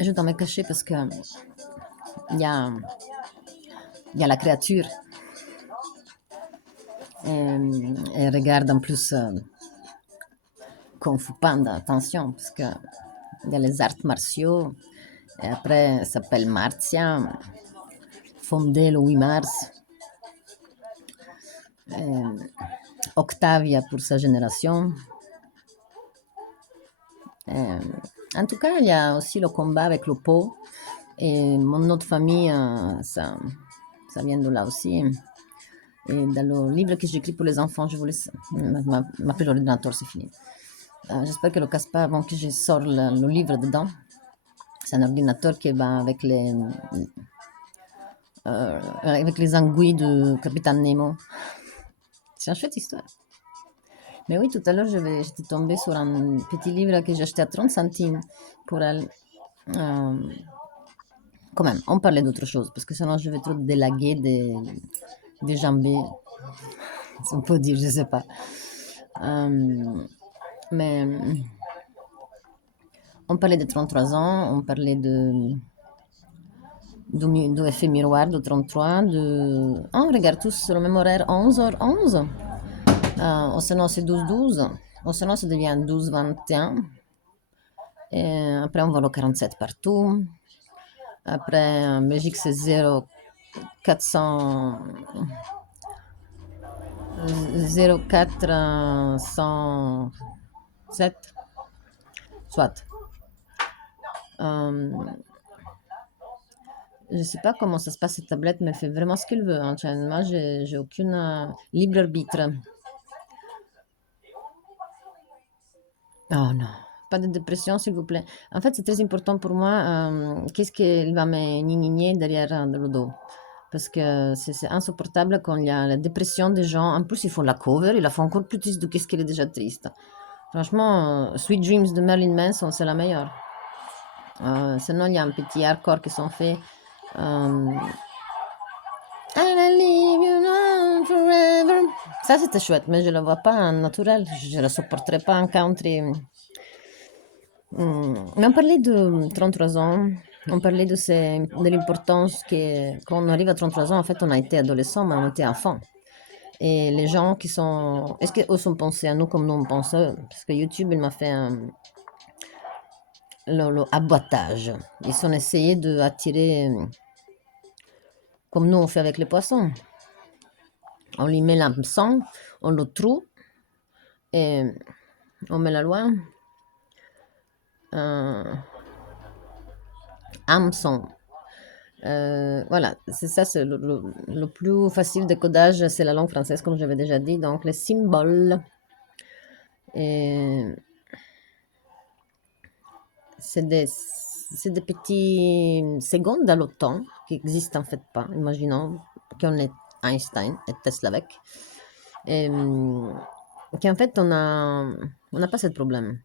Je dois me cacher parce que il y a, il y a la créature. Elle regarde en plus Kung Fu Panda, attention, parce que il y a les arts martiaux. Et après, elle s'appelle Marzia, fondée le 8 mars. Euh, Octavia pour sa génération. Euh, En tout cas, il y a aussi le combat avec le pot. Et mon nom de famille, ça vient de là aussi. Et dans le livre que j'écris pour les enfants, je vous laisse m'appeler l'ordinateur, c'est fini. J'espère qu'elle ne le casse pas avant que je sorte le livre dedans. C'est un ordinateur qui va avec les anguilles de Capitaine Nemo. C'est une chouette histoire. Mais oui, tout à l'heure, j'étais tombée sur un petit livre que j'ai acheté à 30 centimes pour elle. Quand même, on parlait d'autre chose, parce que sinon je vais trop délaguer des jambes, si on peut dire, je sais pas. Mais on parlait de 33 ans, on parlait de effet miroir de 33, on regarde tous sur le même horaire, 11h11. Ou sinon c'est 12h12, ou sinon ça devient 12h21. Et après on voit le 47 partout. Après en Belgique c'est 0,400... 0,407. Soit. Je sais pas comment ça se passe cette tablette, mais elle fait vraiment ce qu'elle veut, hein. Moi, j'ai aucune libre arbitre. Oh non, pas de dépression, s'il vous plaît. En fait, c'est très important pour moi. Qu'est-ce qu'il va me nigner derrière le dos? Parce que c'est insupportable quand il y a la dépression des gens. En plus, ils font la cover, ils la font encore plus triste de qu'est-ce qu'elle est déjà triste. Franchement, Sweet Dreams de Marilyn Manson, c'est la meilleure. Sinon, il y a un petit hardcore qui sont faits. And I leave you alone forever. Ça, c'était chouette, mais je ne la vois pas en naturel. Je ne la supporterai pas en country. Mais on parlait de 33 ans. On parlait de l'importance que quand on arrive à 33 ans, en fait, on a été adolescent, mais on était enfant. Et les gens qui sont... Est-ce qu'eux sont pensés à nous comme nous on pense à eux? Parce que YouTube, il m'a fait le abattage. Ils ont essayé d'attirer comme nous on fait avec les poissons. On lui met l'hameçon, on le troue et on met la loi. Hameçon. Voilà, c'est ça, c'est le plus facile de codage, c'est la langue française, comme j'avais déjà dit. Donc, les symboles. Et c'est des petits secondes dans le temps qui n'existent en fait pas. Imaginons qu'on est Einstein et Tesla avec. Et qu'en fait, on n'a pas ce problème.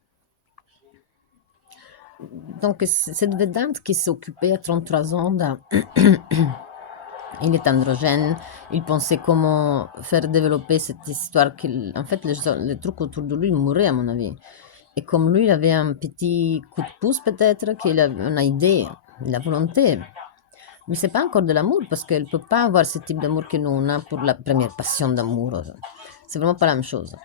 Donc, cette vedette qui s'occupait à 33 ans il est androgène, il pensait comment faire développer cette histoire. En fait, les trucs autour de lui mouraient, à mon avis. Et comme lui, il avait un petit coup de pouce, peut-être, qu'il a une idée, la volonté. Mais c'est pas encore de l'amour, parce qu'elle ne peut pas avoir ce type d'amour que nous on a pour la première passion d'amour. C'est vraiment pas la même chose.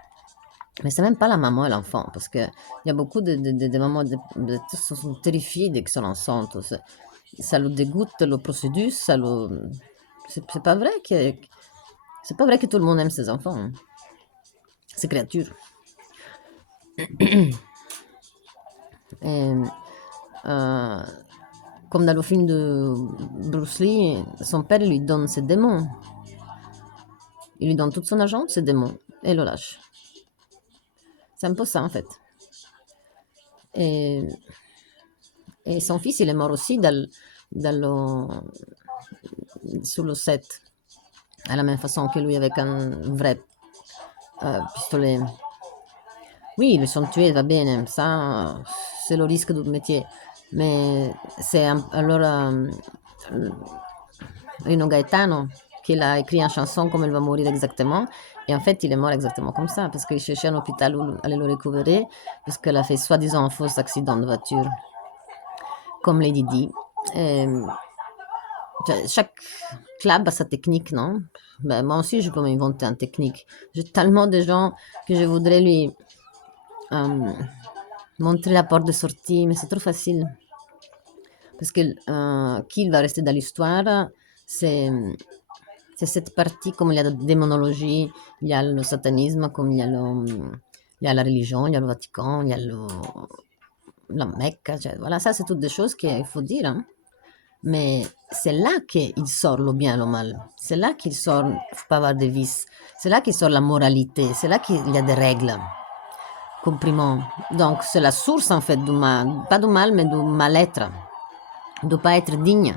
Mais c'est même pas la maman et l'enfant, parce qu'il y a beaucoup de mamans qui sont terrifiées dès qu'elles sont enceintes. Ça le dégoûte, le procédure, c'est pas vrai c'est pas vrai que tout le monde aime ses enfants, hein. Ces créatures. Et, comme dans le film de Bruce Lee, son père lui donne ses démons. Il lui donne toute son argent, ses démons, et le lâche. C'est un peu ça, en fait. Et, et son fils, il est mort aussi sur le set, à la même façon que lui, avec un vrai pistolet. Oui, ils le sont tués, va bene, ça, c'est le risque du métier. Mais c'est alors Rino Gaetano qu'il a écrit une chanson comme elle va mourir exactement. Et en fait, il est mort exactement comme ça, parce qu'il cherchait un hôpital où aller le récupérer, parce qu'elle a fait soi-disant un faux accident de voiture, comme Lady Di. Et, chaque club a sa technique, non? Ben, moi aussi, je peux m'inventer une technique. J'ai tellement de gens que je voudrais lui montrer la porte de sortie, mais c'est trop facile. Parce que qui va rester dans l'histoire, c'est c'est cette partie, comme il y a la démonologie, il y a le satanisme, comme il y a la religion, il y a le Vatican, il y a la Mecque, voilà, ça c'est toutes des choses qu'il faut dire, hein. Mais c'est là qu'il sort le bien et le mal. C'est là qu'il sort, faut pas avoir de vices. C'est là qu'il sort la moralité. C'est là qu'il y a des règles. Comprimons. Donc, c'est la source, en fait, du mal. Pas du mal, mais du mal-être. De pas être digne.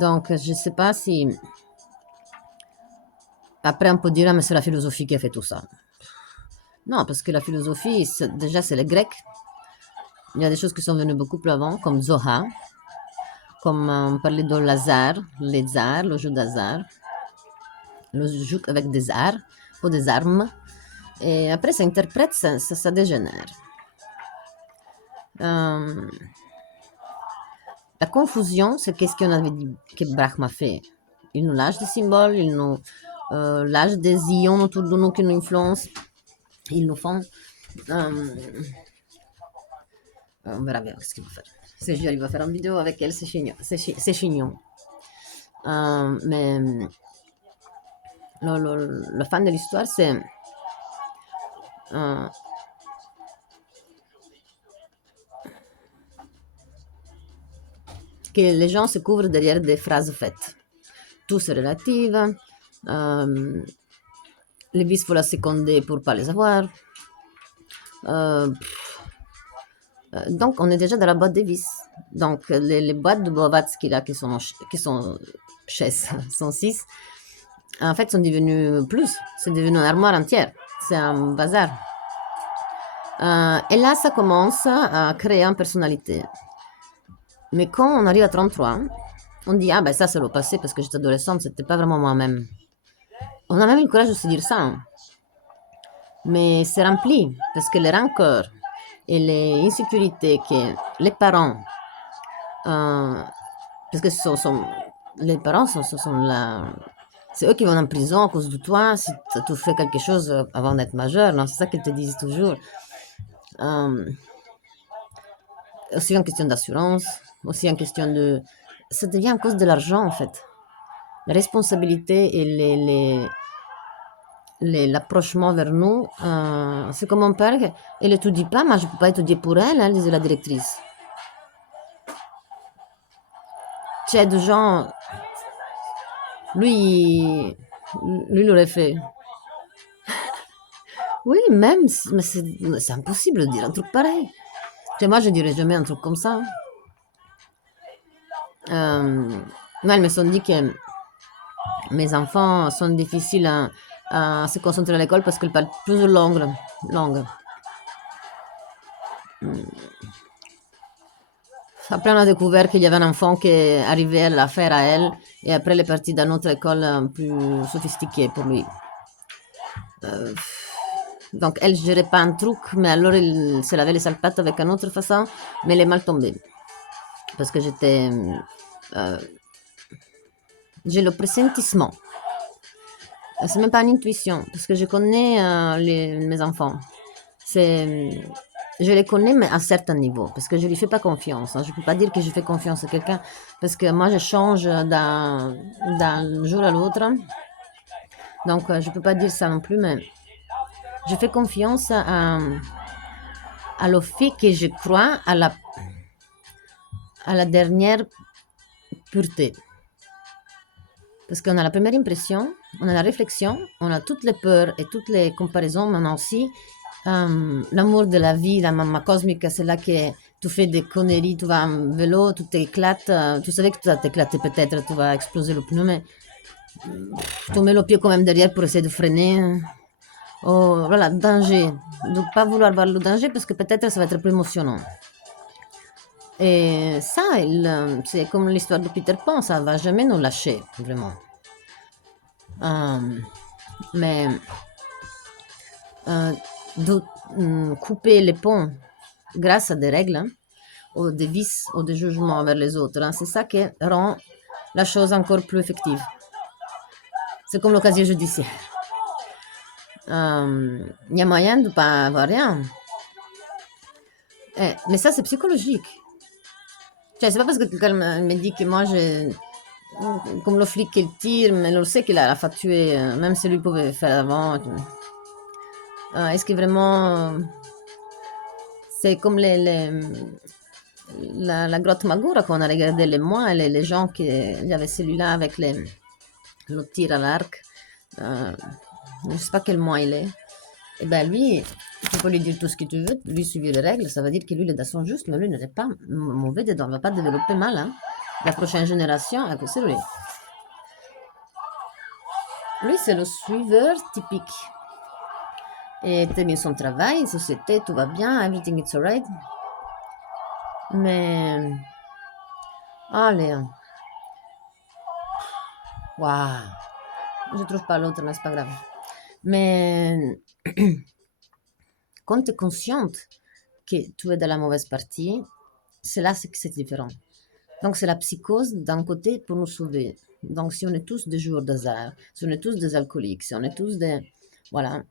Donc, je sais pas si... Après, on peut dire, ah, mais c'est la philosophie qui a fait tout ça. Non, parce que la philosophie, déjà, c'est les Grecs. Il y a des choses qui sont venues beaucoup plus avant, comme Zohar, comme on parlait de Lazare, les arts, le jeu d'hasard, le jeu avec des arts ou des armes. Et après, ça interprète, ça dégénère. La confusion, c'est qu'est-ce qu'on avait dit que Brahma fait. Il nous lâche des symboles, il nous lâche des ions autour de nous qui nous influencent. Ils nous font... on verra bien ce qu'il va faire. Si j'arrive à faire une vidéo avec elle, c'est chignon. C'est chignon. Mais le fan de l'histoire, c'est... que les gens se couvrent derrière des phrases faites. Tout c'est relatif. Les vices, il faut la seconder pour ne pas les avoir. Donc, on est déjà dans la boîte des vices. Donc, les boîtes de Blavatsky, là, qui sont 6, en fait, sont devenues plus. C'est devenu une armoire entière. C'est un bazar. Et là, ça commence à créer une personnalité. Mais quand on arrive à 33, on dit, ah ben ça c'est le passé parce que j'étais adolescente, c'était pas vraiment moi-même. On a même le courage de se dire ça. Hein. Mais c'est rempli parce que les rancœurs et les insécurités que les parents, parce que les parents sont là, c'est eux qui vont en prison à cause de toi si tu fais quelque chose avant d'être majeur, non? C'est ça qu'ils te disent toujours. Aussi en question d'assurance, aussi en question de... Ça devient à cause de l'argent en fait. La responsabilité et l'approchement vers nous, c'est comme mon père, elle étudie pas, mais je peux pas étudier pour elle, hein, disait la directrice. Tu sais, des gens, lui l'aurait fait. Oui, même, mais c'est impossible de dire un truc pareil. Tu sais, moi, je dirais jamais un truc comme ça. Moi, elles me sont dit que mes enfants sont difficiles à se concentrer à l'école parce qu'ils parlent plusieurs langues. Après, on a découvert qu'il y avait un enfant qui arrivait à la faire à elle, et après, elle est partie dans notre école plus sophistiquée pour lui. Donc, elle ne gérait pas un truc, mais alors, elle se lavait les sales pattes avec une autre façon, mais elle est mal tombée. Parce que j'ai le pressentiment. C'est même pas une intuition, parce que je connais mes enfants. Je les connais, mais à un certain niveau, parce que je ne lui fais pas confiance. Hein. Je ne peux pas dire que je fais confiance à quelqu'un, parce que moi, je change d'un jour à l'autre. Donc, je ne peux pas dire ça non plus, mais je fais confiance à le fait que je crois à la dernière pureté. Parce qu'on a la première impression, on a la réflexion, on a toutes les peurs et toutes les comparaisons, mais on a aussi l'amour de la vie, la maman cosmique, c'est là que tu fais des conneries, tu vas en vélo, tu t'éclates, tu savais que tu vas t'éclater peut-être, tu vas exploser le pneu, mais tu mets le pied quand même derrière pour essayer de freiner. Oh, voilà, danger. De ne pas vouloir voir le danger parce que peut-être ça va être plus émotionnant. Et ça, c'est comme l'histoire de Peter Pan, ça va jamais nous lâcher, vraiment. Euh, mais euh, de couper les ponts grâce à des règles, hein, ou des vices ou des jugements envers les autres, hein, c'est ça qui rend la chose encore plus effective. C'est comme l'occasion judiciaire. Il y a moyen de ne pas avoir rien. Mais ça, c'est psychologique. Cioè, c'est pas parce que quelqu'un me dit que moi, comme le flic qu'il tire, mais on sait qu'il a fait tuer, même si lui pouvait faire avant. Est-ce que vraiment. C'est comme la grotte Magura quand on a regardé les moines, les gens qui. Il y avait celui-là avec le tir à l'arc. Je ne sais pas quel mois il est. Et ben lui, tu peux lui dire tout ce que tu veux, lui suivre les règles, ça veut dire que lui, il est dans son juste, mais lui n'est pas mauvais dedans, il ne va pas développer mal. Hein. La prochaine génération, c'est lui. Lui, c'est le suiveur typique. Et il termine son travail, société, tout va bien, everything is alright. Mais. Allez. Waouh. Je trouve pas l'autre, mais c'est pas grave. Mais. Quand tu es consciente que tu es dans la mauvaise partie, c'est là que c'est différent. Donc c'est la psychose d'un côté pour nous sauver. Donc si on est tous des joueurs d'hasard, si on est tous des alcooliques, si on est tous des... Voilà.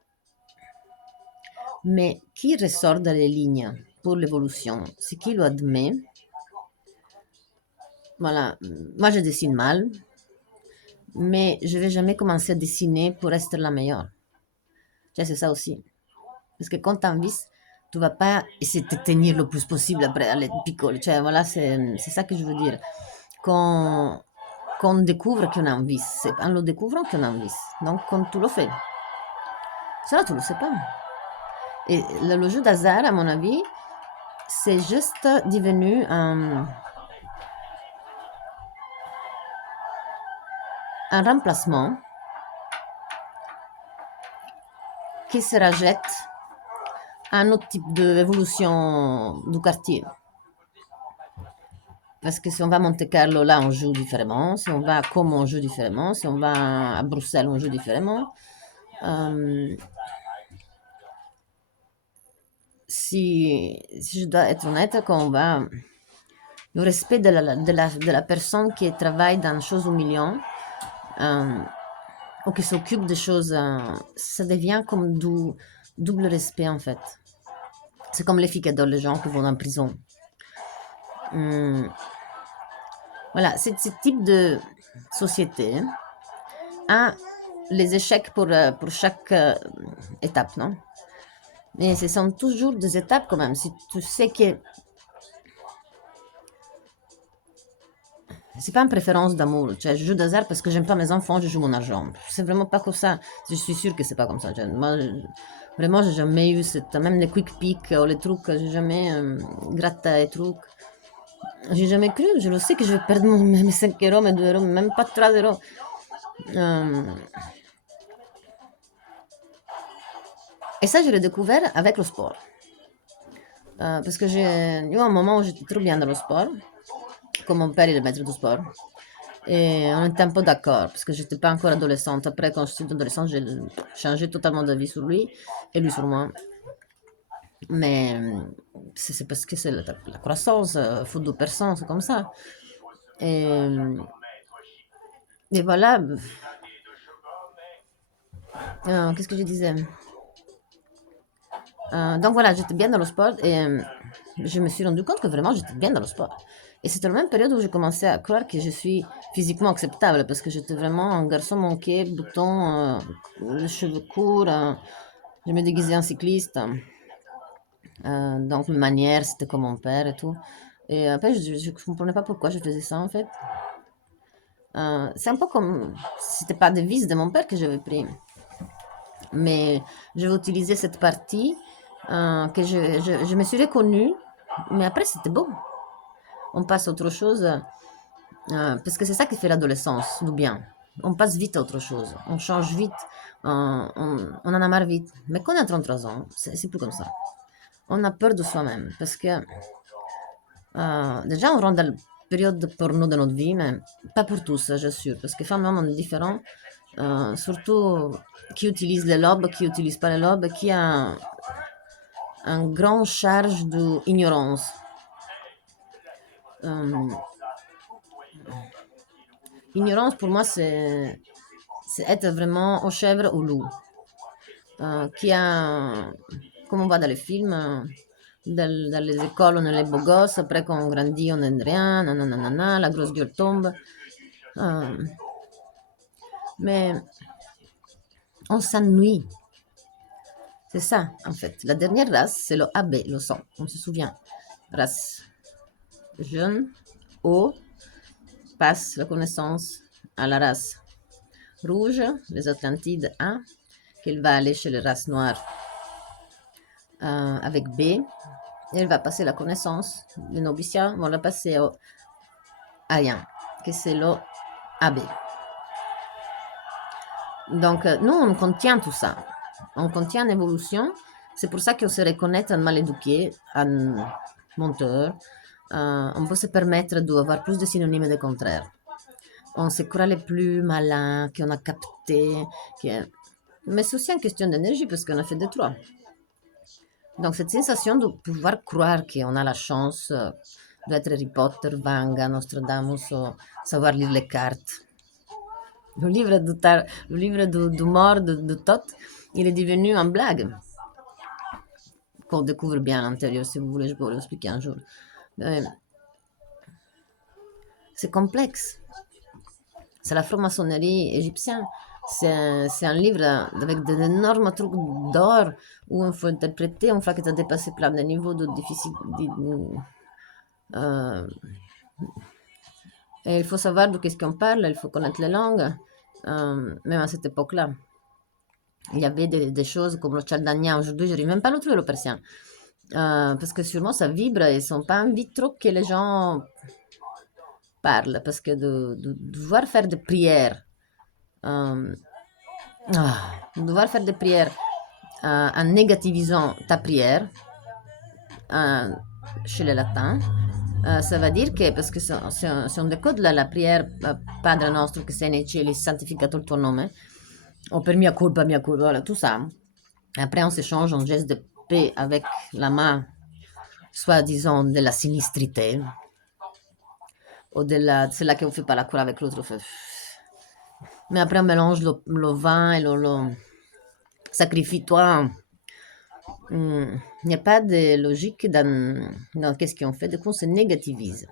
Mais qui ressort dans les lignes pour l'évolution, c'est qui le admet. Voilà. Moi je dessine mal, mais je vais jamais commencer à dessiner pour être la meilleure. C'est ça aussi. Parce que quand tu en vis, tu vas pas essayer de te tenir le plus possible après les picoles. Voilà, c'est ça que je veux dire. Qu'on découvre qu'on a un vice. C'est en le découvrant qu'on a un vice. Donc, quand tu le fais. Cela, tu ne le sais pas. Et le jeu d'hasard, à mon avis, c'est juste devenu un remplacement qui se rejette à un autre type d'évolution du quartier. Parce que si on va à Monte Carlo, là, on joue différemment. Si on va à Como, on joue différemment. Si on va à Bruxelles, on joue différemment. Si je dois être honnête, quand on va... Le respect de la personne qui travaille dans des choses humiliantes ou qui s'occupe des choses, ça devient comme du double respect en fait. C'est comme les filles qui adorent les gens qui vont en prison. Voilà, ce type de société a les échecs pour chaque étape, non? Mais ce sont toujours des étapes quand même. Si tu sais que c'est pas une préférence d'amour. Je joue d'hasard parce que j'aime pas mes enfants, je joue mon argent. C'est vraiment pas comme ça. Je suis sûre que c'est pas comme ça. Moi, vraiment, j'ai jamais eu même les quick pick ou les trucs, j'ai jamais gratté les trucs. J'ai jamais cru, je le sais que je vais perdre mes 5 euros, mes 2 euros, même pas 3 euros. Et ça, je l'ai découvert avec le sport. Parce que j'ai eu un moment où j'étais trop bien dans le sport, comme mon père il est maître du sport. Et on était un peu d'accord, parce que j'étais pas encore adolescente. Après, quand je suis adolescente, j'ai changé totalement d'avis sur lui et lui sur moi. Mais c'est parce que c'est la croissance, faut 2%, c'est comme ça. Et, et voilà. Qu'est-ce que je disais? Donc voilà, j'étais bien dans le sport et je me suis rendu compte que vraiment j'étais bien dans le sport. Et c'était la même période où j'ai commencé à croire que je suis physiquement acceptable parce que j'étais vraiment un garçon manqué, bouton, les cheveux courts, je me déguisais en cycliste. Donc, mes manières, c'était comme mon père et tout. Et après, je ne comprenais pas pourquoi je faisais ça en fait. C'est un peu comme. C'était pas des vices de mon père que j'avais pris. Mais je vais utiliser cette partie que je me suis reconnue. Mais après, c'était beau. On passe à autre chose. Parce que c'est ça qui fait l'adolescence, du bien. On passe vite à autre chose. On change vite. On en a marre vite. Mais quand on a 33 ans, c'est plus comme ça. On a peur de soi-même. Parce que Déjà, on rentre dans la période de porno de notre vie, mais pas pour tous, j'assure, parce que femmes et hommes, on est différents. Surtout qui utilise les lobes, qui n'utilise pas les lobes, qui a un grand charge d'ignorance. Euh, Ignorance, pour moi, c'est être vraiment au chèvre ou loup. Qui a, comme on voit dans les films, dans les écoles, on est les beaux gosses, après quand on grandit, on n'est rien, nanana, la grosse gueule tombe. Euh, mais on s'ennuie. C'est ça, en fait. La dernière race, c'est le AB, le sang. On se souvient. Race jeune, haut, passe la connaissance à la race rouge, les Atlantides A, qu'il va aller chez les races noires avec B. Et elle va passer la connaissance. Les noviciats vont la passer au Arien, que c'est le AB. Donc, nous, on contient tout ça. On contient l'évolution. C'est pour ça qu'on se reconnaît un mal éduqué, un menteur. On peut se permettre d'avoir plus de synonymes de contraire. On se croit les plus malins, qu'on a capté. Mais c'est aussi une question d'énergie parce qu'on a fait des trois. Donc, cette sensation de pouvoir croire qu'on a la chance d'être Harry Potter, Vanga, Nostradamus, ou savoir lire les cartes. Le livre d'humour de Tot, il est devenu une blague qu'on découvre bien à l'intérieur. Si vous voulez, je peux vous l'expliquer un jour. Euh, c'est complexe. C'est la franc-maçonnerie égyptienne. C'est un livre avec d'énormes trucs d'or où il faut interpréter une fois que tu as dépassé plein de niveaux de difficulté. Et il faut savoir de qu'est-ce qu'on parle, il faut connaître les langues. Même à cette époque-là, il y avait des choses comme le tchaldania. Aujourd'hui, je n'arrive même pas à le trouver, le persien. Parce que sûrement ça vibre et ils ne sont pas envie trop que les gens parlent. Parce que de devoir faire des prières, euh, devoir faire des prières en négativisant ta prière euh, chez les latins, ça veut dire que, parce que se on décode la prière Padre nostro che sei nei cieli, santificato il tuo nome, o per mia culpa, voilà, tout ça. Après, on s'échange en geste de paix avec la main, soi-disant de la sinistrité, ou de la, c'est là qu'on ne fait pas la cour avec l'autre. Mais après, on mélange le vin et le sacrifie-toi. Il n'y a pas de logique dans qu'est-ce qu'on fait. Du coup, on se négativise.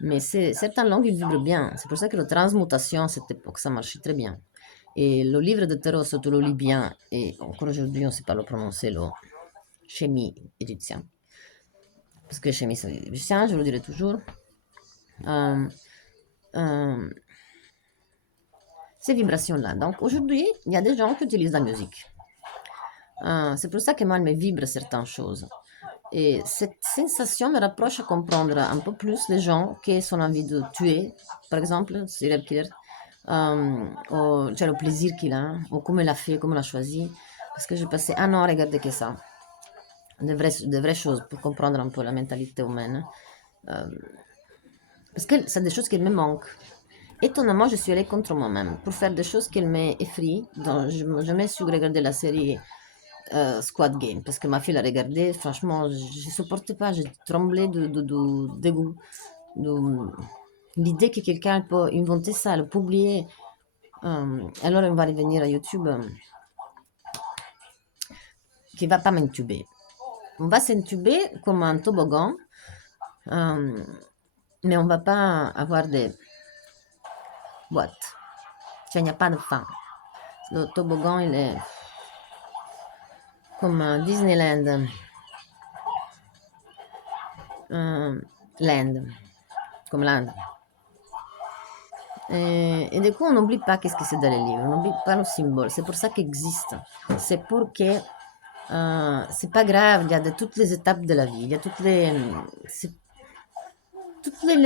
Mais certaines langues, ils vibrent bien. C'est pour ça que la transmutation, à cette époque, ça marchait très bien. Et le livre de Tarot, surtout le libyen, et encore aujourd'hui, on ne sait pas le prononcer, le chémi égyptien. Parce que chémi, c'est égyptien, je le dirai toujours. Euh, euh, ces vibrations-là. Donc, aujourd'hui, il y a des gens qui utilisent la musique. C'est pour ça que moi, elle me vibre certaines choses. Et cette sensation me rapproche à comprendre un peu plus les gens qui ont envie de tuer, par exemple, serial killer, ou, cioè, le plaisir qu'il a, ou comment il a fait, comment il a choisi. Parce que j'ai passé un an à regarder que ça. De vraies choses pour comprendre un peu la mentalité humaine. Euh, parce que c'est des choses qui me manquent. Étonnamment, je suis allée contre moi-même pour faire des choses qui m'effrient. Donc, je me suis regardé la série Squad Game parce que ma fille l'a regardé. Franchement, je ne supportais pas. J'ai tremblé de dégoût. L'idée que quelqu'un peut inventer ça, le publier. Alors, on va revenir à YouTube qui ne va pas m'intuber. On va s'intuber comme un toboggan, mais on ne va pas avoir des boîtes. Il n'y a pas de fin. Le toboggan, il est comme Disneyland. Land, comme l'Inde. Et du coup, on n'oublie pas qu'est-ce que c'est dans les livres, on n'oublie pas le symbole. C'est pour ça qu'il existe. C'est pour que c'est pas grave, il y a de toutes les étapes de la vie, il y a toutes les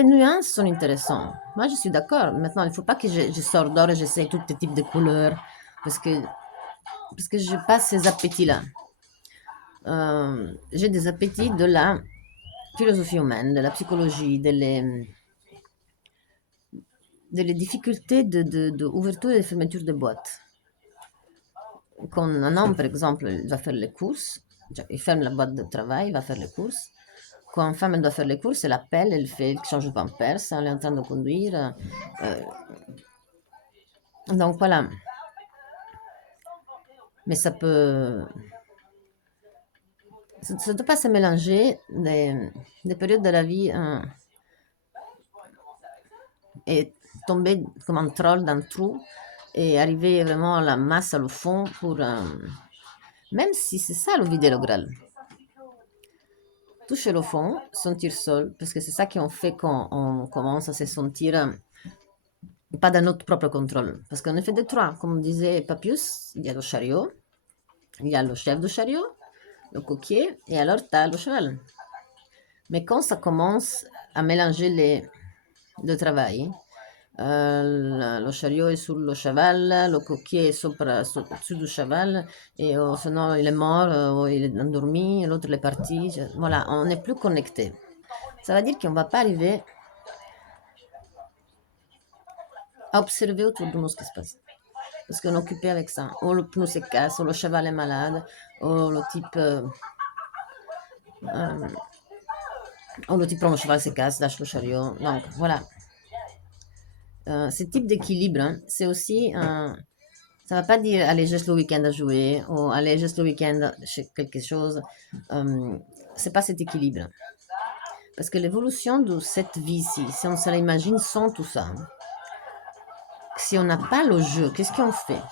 nuances sont intéressantes. Moi, je suis d'accord. Maintenant, il ne faut pas que je sors dehors et j'essaie tous les types de couleurs parce que, parce que je passe ces appétits-là. J'ai des appétits de la philosophie humaine, de la psychologie, delle difficoltés de ouverture et de fermeture de boîtes. Quand un homme, par exemple, il va faire les courses, il ferme la boîte de travail, il va faire les courses. Quand une femme elle doit faire les courses, elle appelle, elle fait, elle change de pampers, elle est en train de conduire. euh, donc voilà. Mais ça ne doit pas se mélanger des périodes de la vie et tomber comme un troll dans un trou et arriver vraiment à la masse, à le fond, même si c'est ça le vidéo Graal. Toucher le fond, sentir seul, parce que c'est ça qu'on fait quand on commence à se sentir pas dans notre propre contrôle. Parce qu'on est fait de trois, comme disait Papius, il y a le chariot, il y a le chef du chariot, le coquet, et alors tu as le cheval. Mais quand ça commence à mélanger le travail, lo chariot est sur le cheval, le coquet est au-dessus du cheval, et sinon il est mort, ou il est endormi, l'autre il est parti. Voilà, on n'est plus connecté. Ça veut dire qu'on ne va pas arriver à observer autour de nous ce qui se passe. Parce qu'on est occupé avec ça. Ou le pneu se casse, ou le cheval est malade, ou le type, prend le cheval se casse, lâche le chariot. Donc voilà. Ce type d'équilibre, hein, c'est aussi ça ne va pas dire allez juste le week-end à jouer ou allez juste le week-end chez quelque chose. C'est pas cet équilibre. Parce que l'évolution de cette vie-ci, si on se l'imagine sans tout ça, si on n'a pas le jeu, qu'est-ce qu'on fait?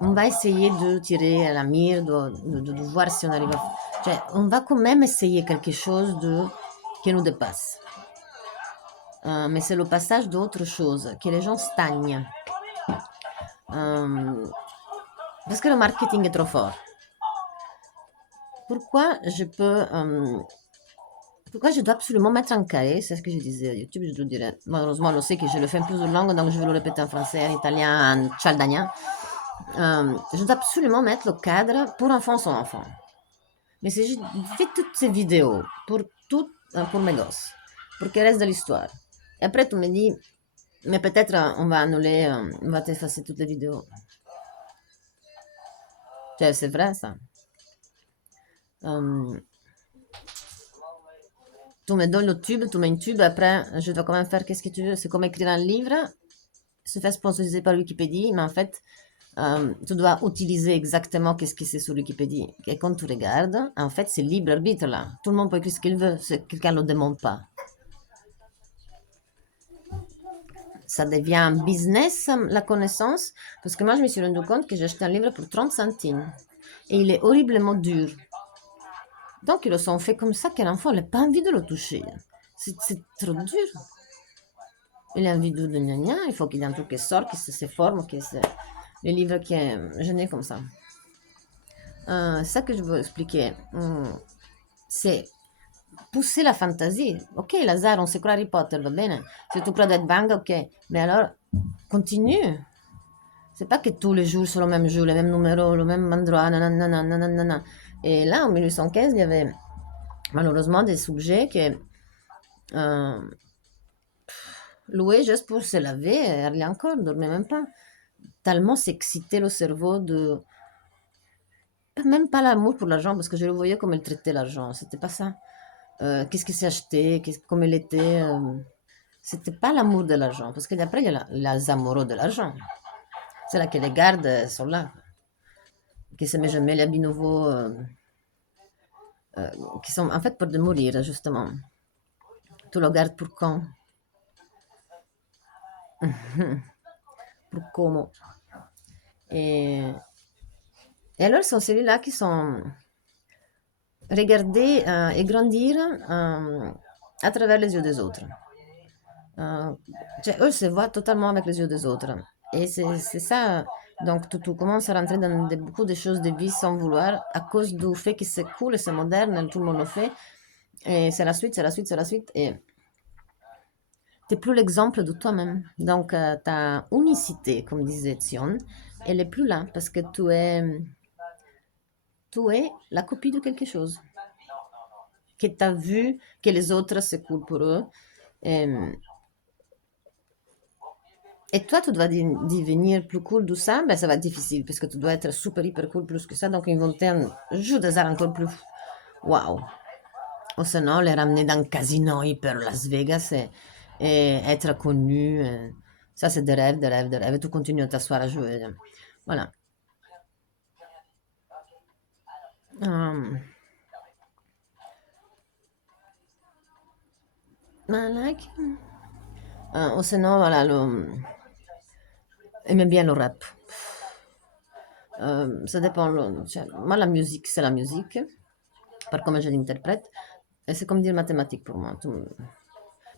On va essayer de tirer à la mire, de voir si on arrive à... Cioè, on va quand même essayer quelque chose qui nous dépasse. Mais c'est le passage d'autre chose, que les gens stagnent. Parce que le marketing est trop fort. Pourquoi pourquoi je dois absolument mettre un cahier, c'est ce que je disais à YouTube, je dois dire, malheureusement, je sais que je le fais en plusieurs langues, donc je vais le répéter en français, en italien, en tchaldania. Je dois absolument mettre le cadre pour enfant son enfant. Mais si je fais toutes ces vidéos pour mes gosses, pour qu'il reste de l'histoire, et après tu me dis, mais peut-être on va annuler, on va effacer toutes les vidéos. Cioè, c'est vrai ça. Tu me donnes le tube, tu mets une tube, après je dois quand même faire qu'est-ce que tu veux. C'est comme écrire un livre, se fait sponsoriser par Wikipédia, mais en fait, tu dois utiliser exactement qu'est-ce que c'est sur Wikipédia. Et quand tu regardes, en fait, c'est libre arbitre là. Tout le monde peut écrire ce qu'il veut, quelqu'un ne le demande pas. Ça devient un business, la connaissance, parce que moi, je me suis rendu compte que j'ai acheté un livre pour 30 centimes. Et il est horriblement dur. Donc, ils le sont fait comme ça que l'enfant n'a pas envie de le toucher. C'est trop dur. Il a envie de gna gna, il faut qu'il y ait un truc qui sort, qui se forme, qui se... Le livre qui est gêné comme ça. Ça que je veux expliquer, c'est pousser la fantaisie. Ok, Lazare, on sait quoi Harry Potter, va bene. Se tu credi Ed Bang, ok. Mais alors, continue. C'est pas que tous les jours c'est le même jeu, les mêmes numéros, le même endroit, nanana, nanana. Et là, en 1815, il y avait malheureusement des sujets que louaient juste pour se laver, et aller encore, ne dormait même pas. Tellement s'excitait le cerveau de... Même pas l'amour pour l'argent, parce que je le voyais comme elle traitait l'argent. C'était pas ça. Qu'est-ce qu'il s'est acheté, comment il était. C'était pas l'amour de l'argent, parce que d'après, il y a les amoureux de l'argent. C'est là que les gardes sont là, qui se mettent jamais les habits nouveaux, qui sont en fait pour de mourir, justement. Tu le gardes pour quand? Pour comment? Et, et alors, ce sont celui-là qui sont regardés et grandir à travers les yeux des autres. Cioè, eux se voient totalement avec les yeux des autres. Et c'est ça. Donc, tu commences à rentrer dans beaucoup de choses de vie sans vouloir, à cause du fait que c'est cool et c'est moderne, tout le monde le fait. Et c'est la suite, c'est la suite, c'est la suite. Et tu n'es plus l'exemple de toi-même. Donc, ta unicité, comme disait Sion, elle n'est plus là parce que tu es la copie de quelque chose. que tu as vu que les autres, c'est cool pour eux. Et, et toi, tu dois devenir plus cool de ça, ben ça va être difficile parce que tu dois être super hyper cool plus que ça. Donc, ils vont te jouer des arts encore plus waouh. Ou sinon, les ramener dans un casino hyper Las Vegas et être connu. Ça, c'est des rêves, des rêves, des rêves. Et tu continues à t'asseoir à jouer. Voilà. Um, I like. Ou sinon, voilà, aimer bien le rap. Ça dépend. Moi, la musique, c'est la musique, par comment je l'interprète. Et c'est comme dire mathématiques pour moi.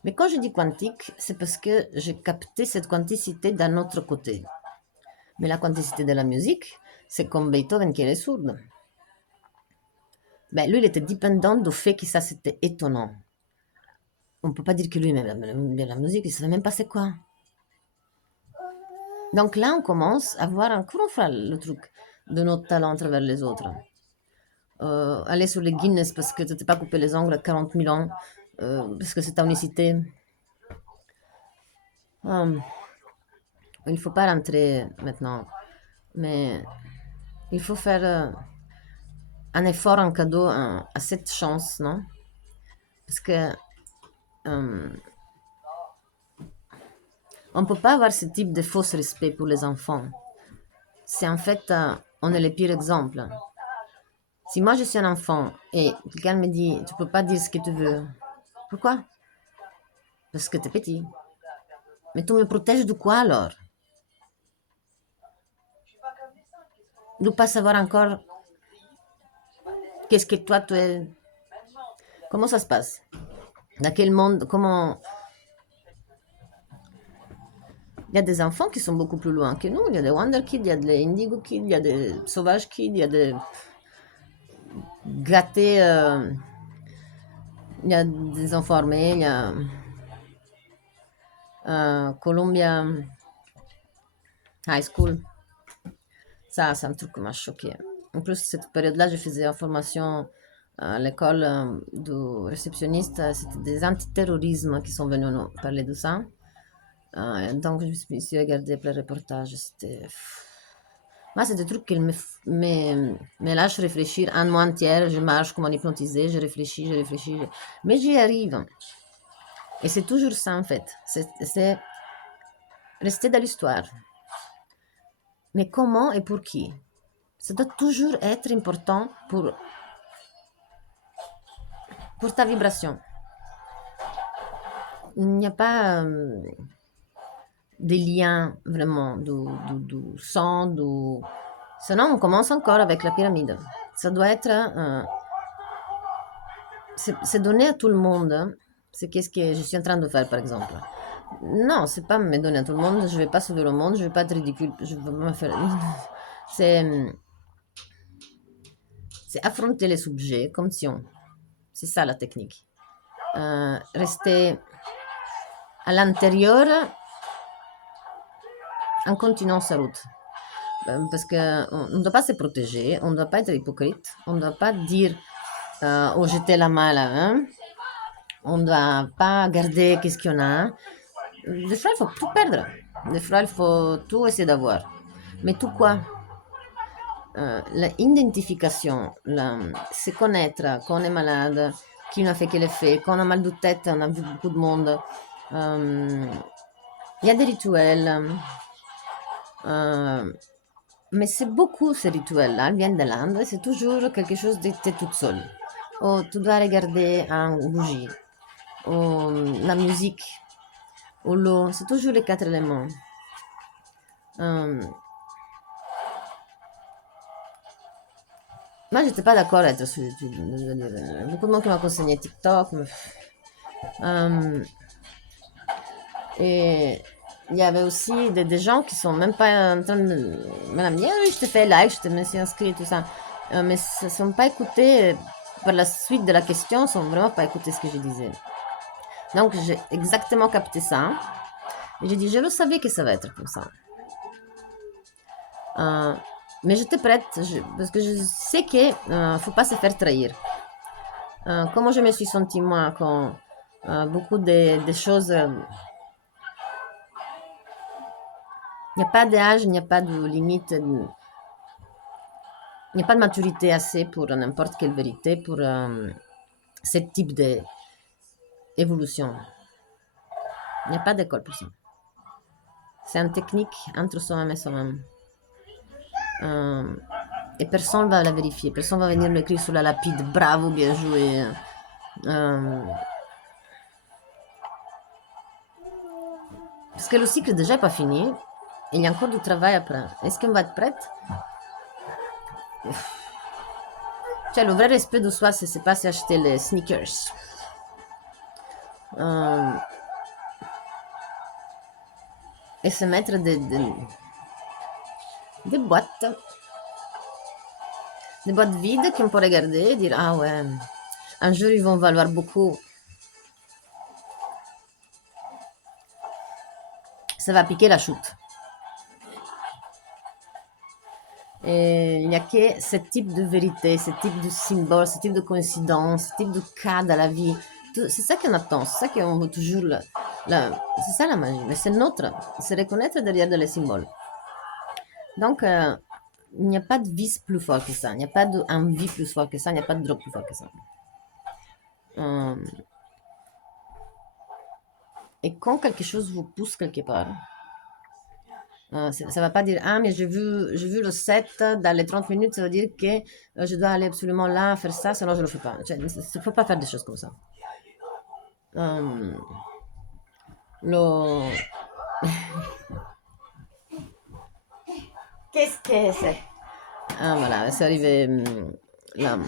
Mais quand je dis quantique, c'est parce que j'ai capté cette quanticité d'un autre côté. Mais la quanticité de la musique, c'est comme Beethoven qui est sourd. Ben, lui, il était dépendant du fait que ça, c'était étonnant. On ne peut pas dire que lui aimait la musique, il ne savait même pas c'est quoi. Donc là, on commence à voir encore une fois le truc de notre talent à travers les autres. Aller sur les Guinness parce que tu t'es pas coupé les ongles à 40 000 ans, parce que c'est ta unicité. Il ne faut pas rentrer maintenant, mais il faut faire un effort en cadeau à cette chance, non? Parce que euh, on ne peut pas avoir ce type de faux respect pour les enfants. C'est en fait, on est le pire exemple. Si moi je suis un enfant et quelqu'un me dit, tu peux pas dire ce que tu veux, pourquoi? Parce que tu es petit. Mais tu me protèges de quoi alors? De pas savoir encore qu'est-ce que toi tu es. Comment ça se passe? Dans quel monde? Comment. Il y a des enfants qui sont beaucoup plus loin que nous. Il y a des Wonder Kids, il y a des Indigo Kids, il y a des Sauvage Kids, il y a des gâtés. Il y a des enfants armés, il y a Columbia High School. Ça, c'est un truc qui m'a choqué. En plus, cette période-là, je faisais une formation à l'école du réceptionniste. C'était des antiterrorismes qui sont venus nous parler de ça. Donc, je me suis regardé plein de reportages. C'était. Moi, c'est des trucs qui me lâchent réfléchir un mois entier. Je marche comme un hypnotisé, je réfléchis, je réfléchis. Mais j'y arrive. Et c'est toujours ça, en fait. C'est rester dans l'histoire. Mais comment et pour qui? Ça doit toujours être important pour ta vibration. Il n'y a pas des liens vraiment du sang, Sinon, on commence encore avec la pyramide. Ça doit être... c'est donner à tout le monde. C'est qu'est-ce que je suis en train de faire, par exemple. Non, c'est pas me donner à tout le monde. Je vais pas sauver le monde. Je vais pas être ridicule. Je vais me faire... c'est... C'est affronter les sujets comme si on... C'est ça la technique. Rester à l'intérieur en continuant sa route. Parce qu'on ne doit pas se protéger, on ne doit pas être hypocrite, on ne doit pas dire oh jeter la main là, hein? On ne doit pas garder qu'est-ce qu'il y en a. Des fois, il faut tout perdre. Des fois, il faut tout essayer d'avoir. Mais tout quoi? L'identification, se connaître qu'on est malade, qui n'a fait quel effet, qu'on a mal de tête, on a vu beaucoup de monde. Il y a des rituels. Mais c'est beaucoup ces rituels-là, ils viennent de l'Inde, c'est toujours quelque chose de t'es toute seule. Ou tu dois regarder un bougie, ou la musique, ou l'eau, c'est toujours les quatre éléments. Moi, j'étais pas d'accord à être sur YouTube. Beaucoup de monde qui m'a conseillé TikTok. Et il y avait aussi des gens qui sont même pas en train de me dire, oui, je te fais like, je te me suis inscrit, tout ça. Mais ne sont pas écoutés par la suite de la question, ne sont vraiment pas écoutés ce que je disais. Donc, j'ai exactement capté ça. Et j'ai dit, je le savais que ça va être comme ça. Mais j'étais prête, parce que je sais qu'il ne faut pas se faire trahir. Comment je me suis sentie moi quand beaucoup de choses, il n'y a pas d'âge, il n'y a pas de limite, il n'y a pas de maturité assez pour n'importe quelle vérité, pour ce type d'évolution. Il n'y a pas d'école pour ça. C'est une technique entre soi-même et soi-même. Et personne ne va la vérifier, personne va venir m'écrire sur la lapide, bravo, bien joué. Parce que le cycle déjà n'est pas fini, il y a encore du travail après. Est-ce qu'on va être prête? Cioè, le vrai respect de soi, c'est pas s'acheter les sneakers. Et se mettre des boîtes. Des boîtes vides qu'on peut regarder et dire, ah ouais, un jour ils vont valoir beaucoup. Ça va piquer la chute. Et il n'y a que ce type de vérité, ce type de symbole, ce type de coïncidence, ce type de cas dans la vie. C'est ça qu'on attend, c'est ça qu'on veut toujours. C'est ça la magie, mais c'est notre, c'est reconnaître derrière les symboles. Donc, il n'y a pas de vice plus fort que ça, il n'y a pas d'envie plus fort que ça, il n'y a pas de drogue plus fort que ça. Et quand quelque chose vous pousse quelque part, ça ne va pas dire, ah, mais j'ai vu le 7 dans les 30 minutes, ça veut dire que je dois aller absolument là, faire ça, sinon je ne le fais pas. Il ne faut pas faire des choses comme ça. Le... Qu'est-ce que c'est? Ah, voilà, c'est arrivé là.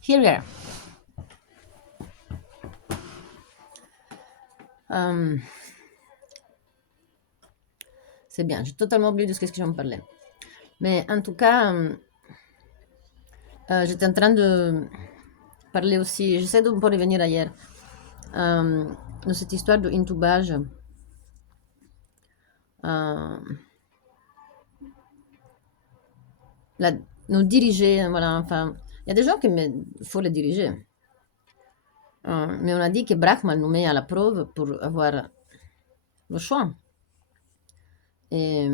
Here we are. C'est bien, j'ai totalement oublié de ce que je me parlais. Mais en tout cas, j'étais en train de parler aussi, j'essaie de pas revenir ailleurs, de cette histoire d'intubage. Nous diriger, voilà, enfin, il y a des gens qui faut les diriger. Mais on a dit que Brahman nous met à la preuve pour avoir le choix. Et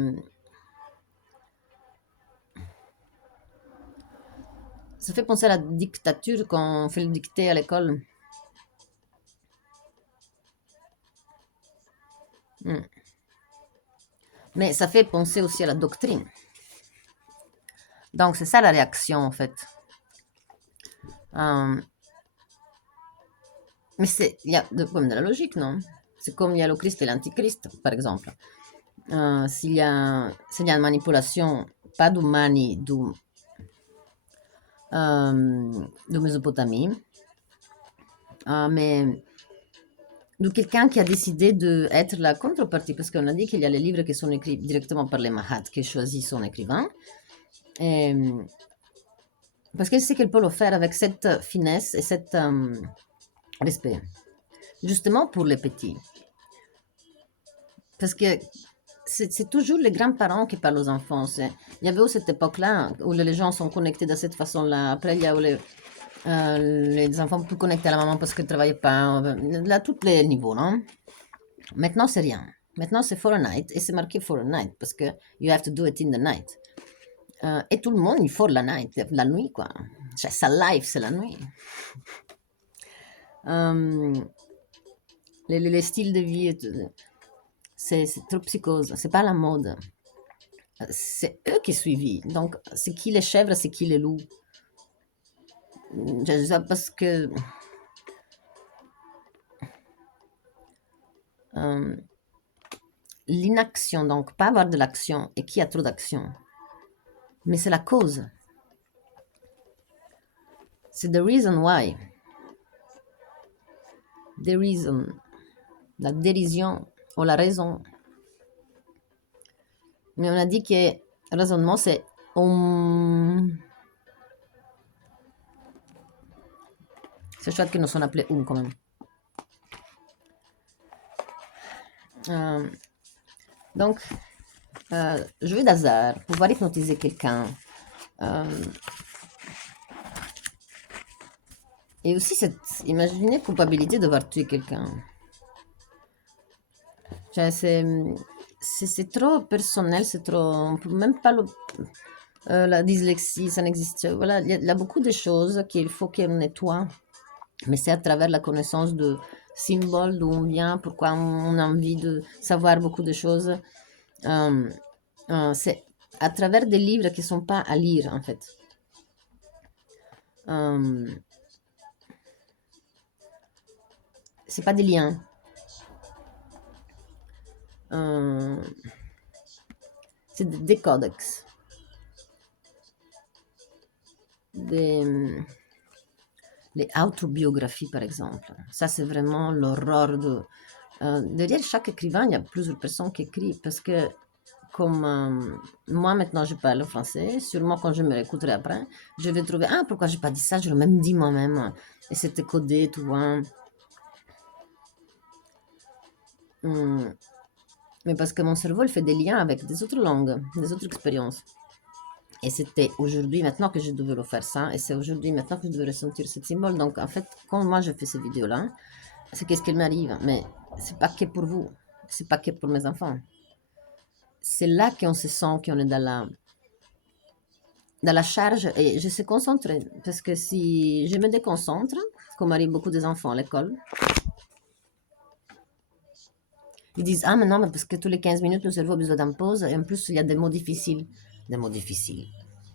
ça fait penser à la dictature quand on fait le dicté à l'école. Mais ça fait penser aussi à la doctrine. Donc c'est ça la réaction en fait. Mais il y a comme de la logique, non? C'est comme il y a le Christ et l'Antichrist, par exemple. S'il y a une manipulation, pas d'Umani, de Mésopotamie, mais de quelqu'un qui a décidé d'être la contrepartie, parce qu'on a dit qu'il y a les livres qui sont écrits directement par les Mahats, qui choisissent son écrivain, et, parce qu'elle sait qu'elle peut le faire avec cette finesse et cet respect, justement pour les petits. Parce que c'est toujours les grands-parents qui parlent aux enfants. Il y avait aussi cette époque-là où les gens sont connectés de cette façon-là. Après, il y a où les enfants plus connectés à la maman parce qu'ils ne travaillaient pas. À tous les niveaux, non? Maintenant, c'est rien. Maintenant, c'est for a night et c'est marqué for a night parce que you have to do it in the night. Et tout le monde, il faut la night, la nuit, quoi. Cioè, sa life, c'est la nuit. Les styles de vie, c'est trop psychose. C'est pas la mode. C'est eux qui suivent. Donc, c'est qui les chèvres, c'est qui les loups. Je dis ça parce que l'inaction, donc pas avoir de l'action, et qui a trop d'action. Mais c'est la cause. C'est the reason why. The reason. La dérision ou la raison. Mais on a dit que raisonnement, c'est c'est chouette que nous sommes appelés quand même. Donc, Jouer d'hasard, pouvoir hypnotiser quelqu'un. Euh, et aussi cette imaginez culpabilité d'avoir tué quelqu'un. Cioè, c'est trop personnel, c'est trop. On peut même pas la dyslexie, ça n'existe. Voilà, il y a beaucoup de choses qu'il faut qu'on nettoie. Mais c'est à travers la connaissance de symboles, d'où on vient, pourquoi on a envie de savoir beaucoup de choses. Euh, c'est à travers des livres qui ne sont pas à lire, en fait. Euh, c'est pas des liens. Euh, c'est des codex. Des, les autobiographies, par exemple. Ça, c'est vraiment l'horreur de... derrière chaque écrivain, il y a plusieurs personnes qui écrivent parce que comme moi maintenant je parle français, sûrement quand je me réécouterai après, je vais trouver, ah pourquoi j'ai pas dit ça, je l'ai même dit moi-même, et c'était codé, tu vois. Hum, Mais parce que mon cerveau, il fait des liens avec des autres langues, des autres expériences. Et c'était aujourd'hui, maintenant que je devais refaire ça, et c'est aujourd'hui, maintenant que je devais ressentir ce symbole. Donc en fait, quand moi je fais ces vidéos-là, c'est qu'est-ce qui m'arrive, mais c'est pas que pour vous, c'est pas que pour mes enfants. C'est là qu'on se sent qu'on est dans la charge et je suis concentrée. Parce que si je me déconcentre, comme arrive beaucoup des enfants à l'école, ils disent ah mais non, mais parce que tous les 15 minutes, le cerveau a besoin d'une pause et en plus il y a des mots difficiles. Des mots difficiles.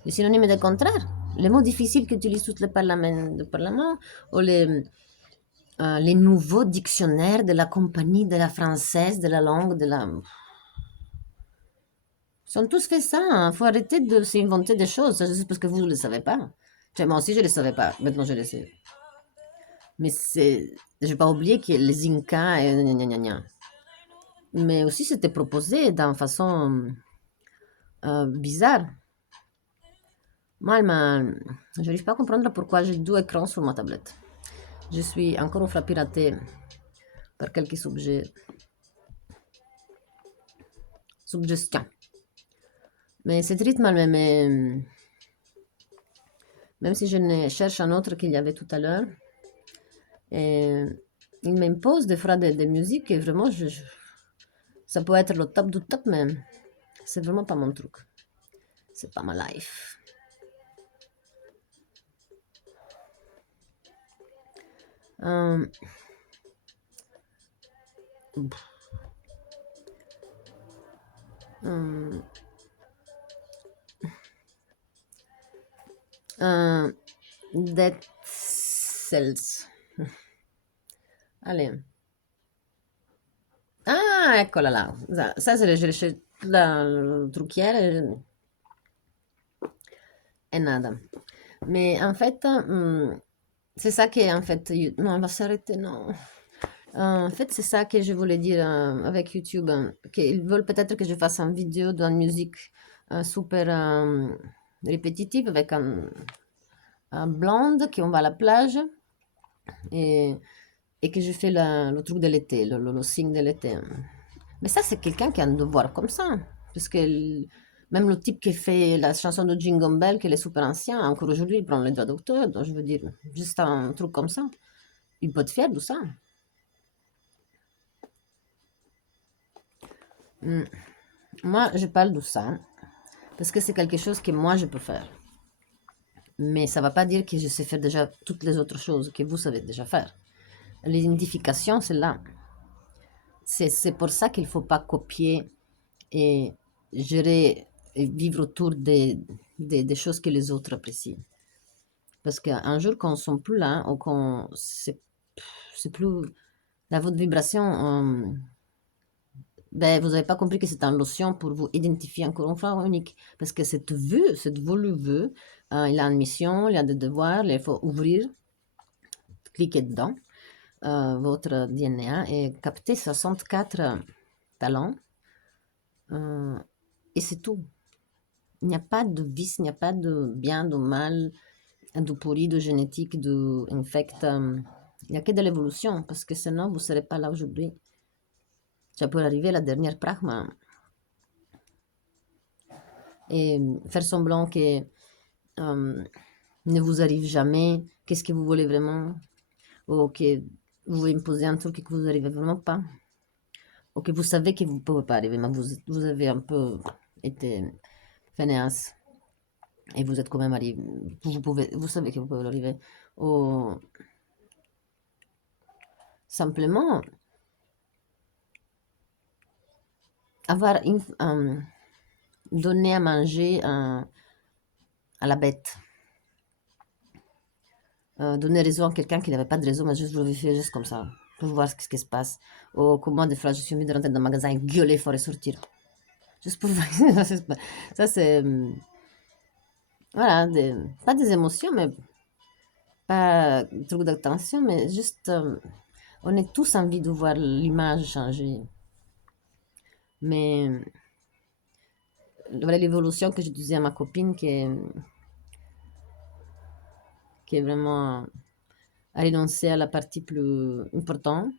Le synonyme est le contraire. Les mots difficiles qu'utilisent tous les parlements ou les nouveaux dictionnaires de la compagnie de la française, de la langue, de la... Ils ont tous fait ça. Il faut arrêter de s'inventer des choses. C'est juste parce que vous ne le savez pas. Moi aussi, je ne le savais pas. Maintenant, je le sais. Mais c'est... Je vais pas oublier que les Incas et gna gna gna gna. Mais aussi, c'était proposé d'une façon bizarre. Moi, je n'arrive pas à comprendre pourquoi j'ai deux écrans sur ma tablette. Je suis encore une fois piratée par quelques suggestions. Mais c'est rythme, même si je ne cherche un autre qu'il y avait tout à l'heure, et il m'impose des fois des musiques et vraiment, ça peut être le top du top, mais c'est vraiment pas mon truc. C'est pas ma life. Euh, euh, Dead Cells. Allez. Ah, eccola là. Ça c'est le trucchiere et nada. Mais en fait, c'est ça que, en fait, non, on va s'arrêter, non. En fait, c'est ça que je voulais dire avec YouTube, qu'ils veulent peut-être que je fasse une vidéo d'une musique super répétitive avec un blonde qui on va à la plage et, et que je fais le truc de l'été, le signe de l'été. Mais ça, c'est quelqu'un qui a un devoir comme ça. Parce que même le type qui fait la chanson de Jingle Bell, qui est super ancien, encore aujourd'hui, il prend les droits d'auteur. Donc, je veux dire, juste un truc comme ça. Il peut être fier de ça. Mm. Moi, je parle de ça parce que c'est quelque chose que moi, je peux faire. Mais ça ne va pas dire que je sais faire déjà toutes les autres choses que vous savez déjà faire. L'identification, c'est là. C'est pour ça qu'il ne faut pas copier et gérer et vivre autour des choses que les autres apprécient. Parce qu'un jour, quand on ne sont plus là, ou quand c'est plus dans votre vibration, ben, vous n'avez pas compris que c'est une lotion pour vous identifier encore une fois unique. Parce que cette vue, cette volue vue, il a une mission, il a des devoirs, il faut ouvrir, cliquer dedans, votre DNA et capter 64 talents. Et c'est tout. Il n'y a pas de vice, il n'y a pas de bien, de mal, de pourri, de génétique, de infect. Il n'y a que de l'évolution, parce que sinon, vous ne serez pas là aujourd'hui. Ça peut arriver la dernière pragma. et faire semblant que ne vous arrive jamais, qu'est-ce que vous voulez vraiment, ou que vous voulez imposer un truc que vous n'arrivez vraiment pas, ou que vous savez que vous ne pouvez pas arriver, mais vous avez un peu été fainéante et vous êtes quand même arrivé, vous savez que vous pouvez l'arriver, ou simplement avoir donné à manger à la bête. Donner raison à quelqu'un qui n'avait pas de raison, mais juste voulait faire juste comme ça, pour voir ce qui se passe. Ou comme moi, des fois, je suis envie de rentrer dans le magasin et gueuler fort et sortir. Juste pour voir. Ça, c'est. Voilà, pas des émotions, mais pas trop d'attention, mais juste. On est tous envie de voir l'image changer. Mais voilà l'évolution que je disais à ma copine qui est vraiment à renoncer à la partie plus importante,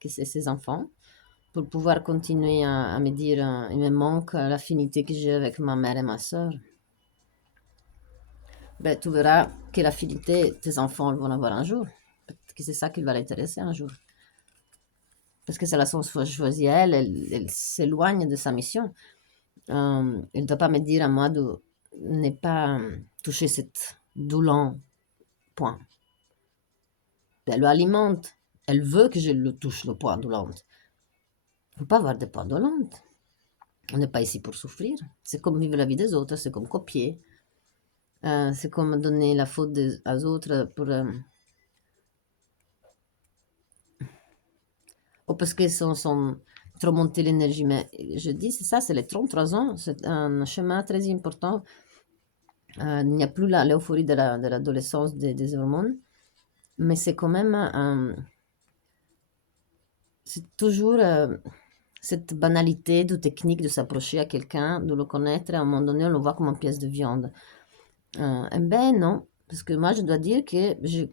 que c'est ses enfants, pour pouvoir continuer à me dire, il me manque l'affinité que j'ai avec ma mère et ma soeur. Ben, tu verras que l'affinité, tes enfants vont avoir un jour. Peut-être que c'est ça qui va l'intéresser un jour. Parce que c'est la chose choisie à elle, elle s'éloigne de sa mission. Elle ne doit pas me dire à moi de ne pas toucher cette douleur, point. Elle le alimente. Elle veut que je le touche, le point douleur. Il ne faut pas avoir de point douleur. On n'est pas ici pour souffrir. C'est comme vivre la vie des autres, c'est comme copier. C'est comme donner la faute aux autres pour... ou parce qu'ils sont trop montés l'énergie. Mais je dis, c'est ça, c'est les 33 ans. C'est un chemin très important. Il n'y a plus l'euphorie de l'adolescence des hormones. Mais c'est quand même... c'est toujours cette banalité de technique de s'approcher à quelqu'un, de le connaître, et à un moment donné, on le voit comme une pièce de viande. Eh ben non, parce que moi, je dois dire que j'ai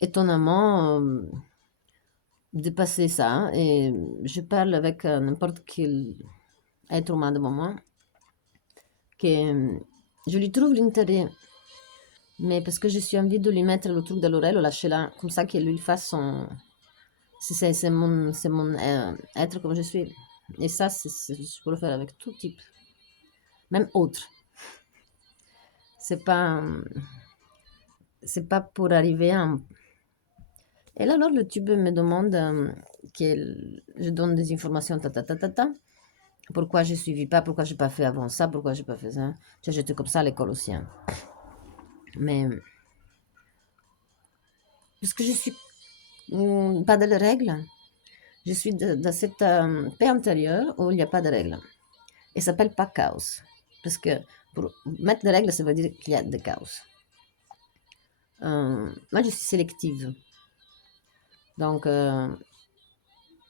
étonnamment dépassé ça, hein, et je parle avec n'importe quel être humain devant moi, que je lui trouve l'intérêt, mais parce que je suis envie de lui mettre le truc dans l'oreille, le lâcher là, comme ça qu'il lui fasse son... C'est mon être comme je suis. Et ça, je peux le faire avec tout type, même autre. C'est pas, c'est pas pour arriver à Et là, alors, le tube me demande que je donne des informations, pourquoi je ne suivis pas, pourquoi je n'ai pas fait avant ça, pourquoi je n'ai pas fait ça. J'étais comme ça à l'école aussi, hein. Mais, puisque je suis pas de règles, je suis dans cette paix intérieure où il n'y a pas de règles. Et ça s'appelle pas chaos. Parce que pour mettre des règles, ça veut dire qu'il y a des chaos. Moi, je suis sélective. Donc,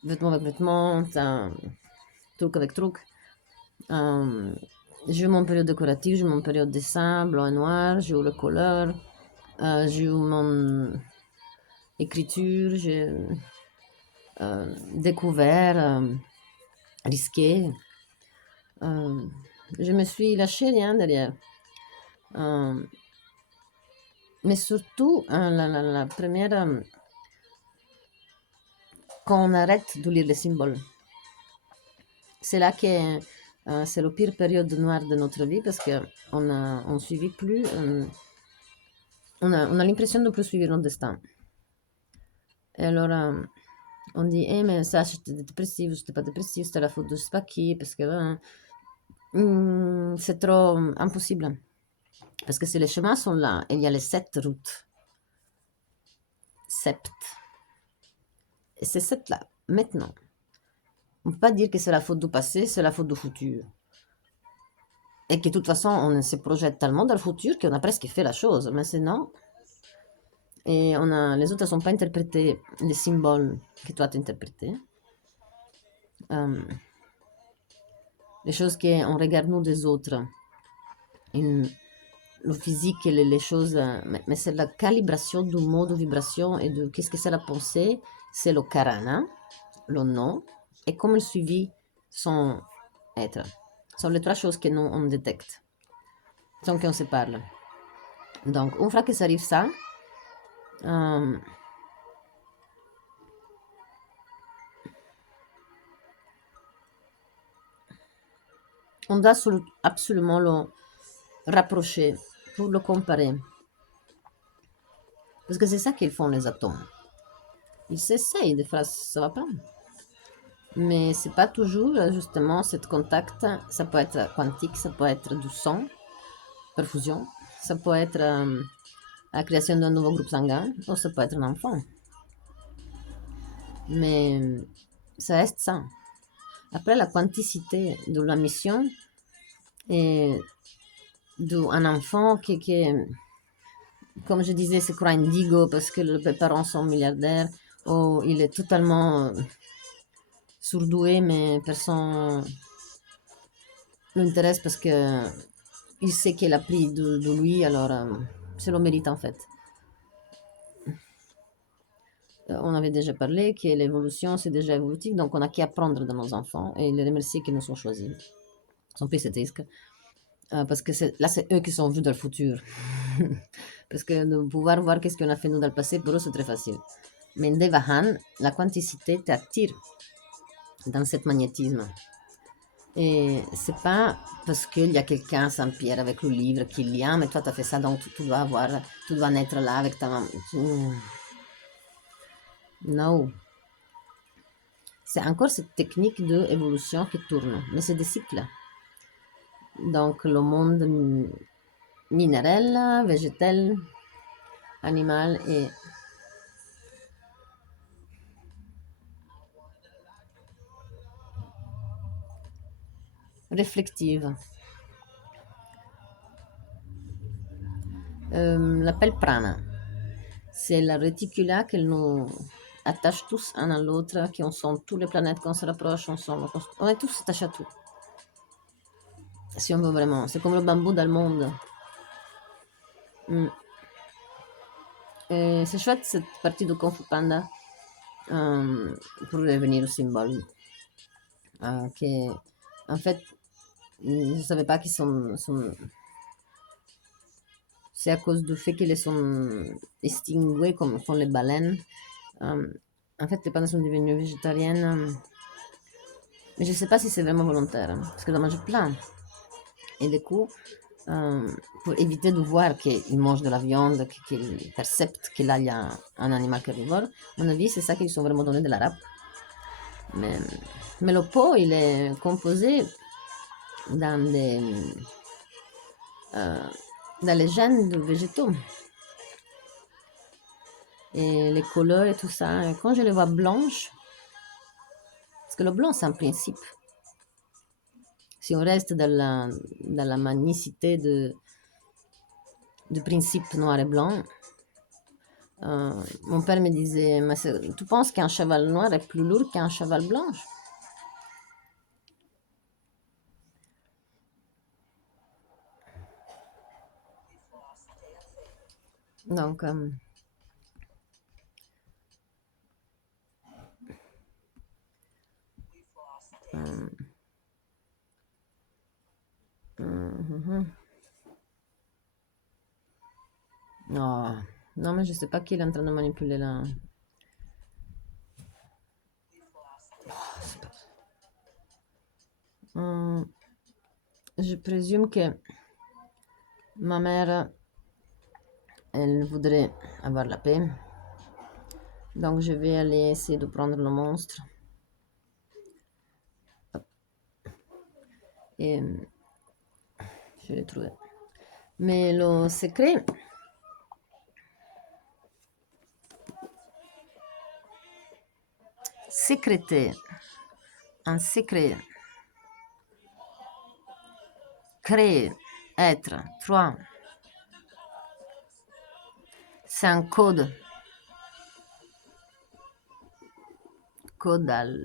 vêtements avec vêtements, truc avec truc. J'ai eu mon période décorative, j'ai eu mon période dessin, blanc et noir, j'ai eu le couleur, j'ai eu mon écriture, j'ai découvert, risqué. Je me suis lâché rien derrière. Mais surtout, la première, quand on arrête de lire les symboles, c'est là que c'est la pire période noire de notre vie parce qu'on ne suivit plus, on a l'impression de ne plus suivre notre destin. Et alors, on dit, mais ça, j'étais dépressive, j'étais pas dépressive, c'était la faute de je sais pas qui, parce que c'est trop impossible. Parce que si les chemins sont là, il y a les 7 routes. Sept. Et ces 7-là, maintenant, on ne peut pas dire que c'est la faute du passé, c'est la faute du futur. Et que de toute façon, on se projette tellement dans le futur qu'on a presque fait la chose. Mais c'est non. Et les autres ne sont pas interprétés les symboles que toi tu as interprétés. Les choses qu'on regarde nous des autres, le physique et les choses, mais c'est la calibration du mot de vibration et de qu'est-ce que c'est la pensée, c'est le karana, le nom, et comme le suivi son être, sont les trois choses que nous, on détecte sans qu'on se parle. Donc, une fois que ça arrive ça, euh, on doit absolument le rapprocher pour le comparer. Parce que c'est ça qu'ils font les atomes. Ils s'essayent de faire ça va pas. Mais c'est pas toujours justement ce contact. Ça peut être quantique, ça peut être du son, perfusion, ça peut être la création d'un nouveau groupe sanguin, ou ça peut être un enfant. Mais ça reste ça. Après, la quanticité de la mission et d'un enfant qui, comme je disais, se croit indigo parce que les parents sont milliardaires, ou il est totalement surdoué, mais personne l'intéresse parce que il sait qu'elle a pris de lui, alors c'est le mérite en fait. On avait déjà parlé que l'évolution c'est déjà évolutif, donc on a qu'à apprendre de nos enfants et les remercier qu'ils nous ont choisis. Ils ont pris cet risque. Parce que là, c'est eux qui sont vus dans le futur. Parce que de pouvoir voir qu'est-ce qu'on a fait nous dans le passé, pour eux, c'est très facile. Mais Devahan, la quanticité t'attire dans ce magnétisme. Et c'est pas parce qu'il y a quelqu'un, Saint-Pierre, avec le livre qui lit, ah, mais toi, tu as fait ça, donc tu dois avoir, tu dois naître là avec ta maman. Non. C'est encore cette technique d'évolution qui tourne, mais c'est des cycles. Donc, le monde minéral, végétal, animal et réflexive. L'appelle prana. C'est la réticula qui nous attache tous un à l'autre, qui on sent toutes les planètes qu'on se rapproche, on est tous attachés à tout. Si on veut vraiment. C'est comme le bambou dans le monde. Mm. Et c'est chouette cette partie de Kung Fu Panda pour revenir au symbole. Qui, en fait, je ne savais pas qu'ils sont c'est à cause du fait qu'ils sont extingués comme font les baleines. En fait, les pandas sont devenues végétariennes. Mais je ne sais pas si c'est vraiment volontaire, parce qu'elles en mangent plein. Et du coup, pour éviter de voir qu'ils mangent de la viande, qu'ils perçoivent que là, il y a un animal carnivore, à mon avis, c'est ça qu'ils sont vraiment donné de la râpe. Mais, mais le pot, il est composé dans euh, dans les gènes de végétaux. Et les couleurs et tout ça. Et quand je les vois blanches, parce que le blanc, c'est un principe. Si on reste dans la magnicité du principe noir et blanc, mon père me disait, mais tu penses qu'un cheval noir est plus lourd qu'un cheval blanc? Donc, non, non, mais je sais pas qui est en train de manipuler là. Je présume que ma mère, elle voudrait avoir la paix. Donc, je vais aller essayer de prendre le monstre. Et je l'ai trouvé. Mais le secret, sécréter un secret, créer, être, trois, c'est un code. Codal.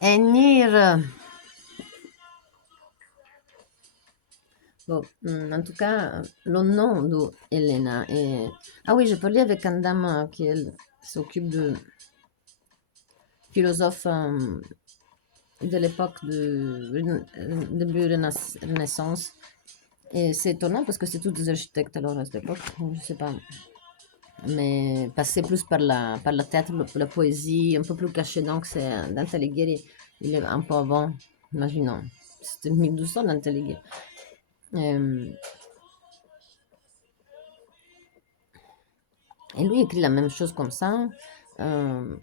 Enir. Bon, en tout cas, le nom de Elena est... Ah oui, je parlais avec une dame qui elle, s'occupe de philosophe de l'époque de début Renaissance. Et c'est étonnant parce que c'est tous des architectes alors à cette époque, je sais pas. Mais passé plus par la théâtre, la poésie, un peu plus caché. Donc c'est Dante Alighieri, il est un peu avant, imaginons. C'était 1200 Dante Alighieri. Euh, Et lui écrit la même chose comme ça. Euh,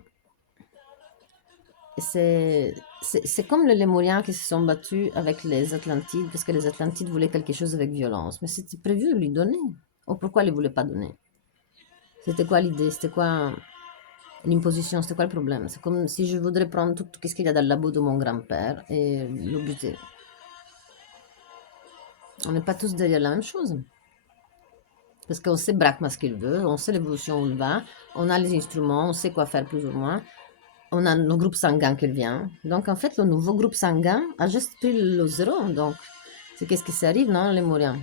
c'est comme les Lémuriens qui se sont battus avec les Atlantides, parce que les Atlantides voulaient quelque chose avec violence. Mais c'était prévu de lui donner. Ou pourquoi ils ne voulaient pas donner? C'était quoi l'idée? C'était quoi l'imposition? C'était quoi le problème? C'est comme si je voudrais prendre tout ce qu'il y a dans le labo de mon grand-père et le buter. On n'est pas tous derrière la même chose. Parce qu'on sait Brahma ce qu'il veut, on sait l'évolution où il va, on a les instruments, on sait quoi faire plus ou moins. On a nos groupes sanguins qui vient. Donc, en fait, le nouveau groupe sanguin a juste pris le zéro. Donc, c'est qu'est-ce qui s'arrive, non, les Mouriens?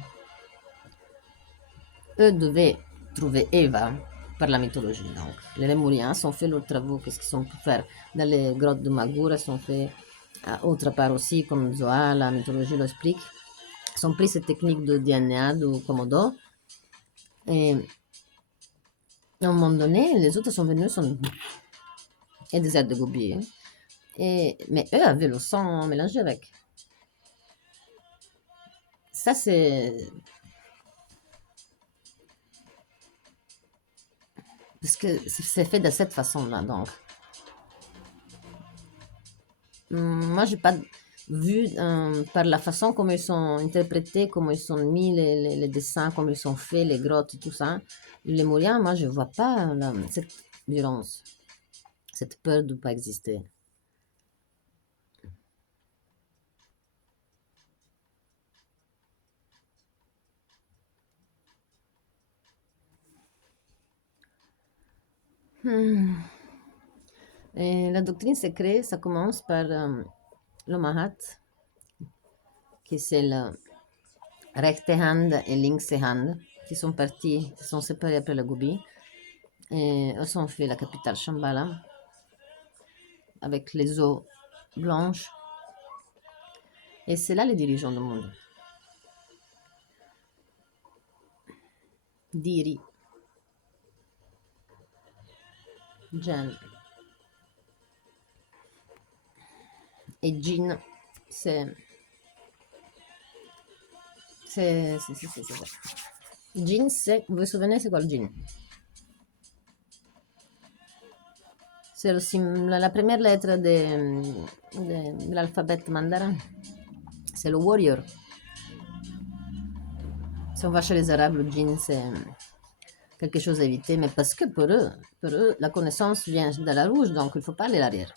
Eux devaient trouver Eva par la mythologie. Donc, les Lémuriens ont fait leurs travaux, qu'est-ce qu'ils ont pu faire dans les grottes de Magura, sont fait autre part aussi, comme Zoa, la mythologie l'explique. Ils ont pris cette technique de DNA de Komodo et à un moment donné, les autres sont venus, et des aides de Gobi, hein. Mais eux avaient le sang mélangé avec. Ça, c'est. Parce que c'est fait de cette façon-là. Donc, moi, j'ai pas vu par la façon comme ils sont interprétés, comment ils sont mis les dessins, comment ils sont faits, les grottes et tout ça. Les Mouriens, moi, je vois pas cette violence, cette peur de ne pas exister. Hmm. Et la doctrine secrète, ça commence par le Mahat, qui c'est le rechte hand et links hand, qui sont partis, qui sont séparés après le Gobi. Et eux ont fait la capitale Shambhala avec les eaux blanches. Et c'est là les dirigeants du monde. Diri, Jen et Jin, c'est. C'est. Jin, c'est. Vous vous souvenez, c'est quoi le Jin? C'est la première lettre de l'alphabet mandarin. C'est le warrior. Si on va chez les Arabes, le Jin, c'est quelque chose à éviter, mais parce que pour eux, la connaissance vient de la rouge, donc il ne faut pas aller à l'arrière.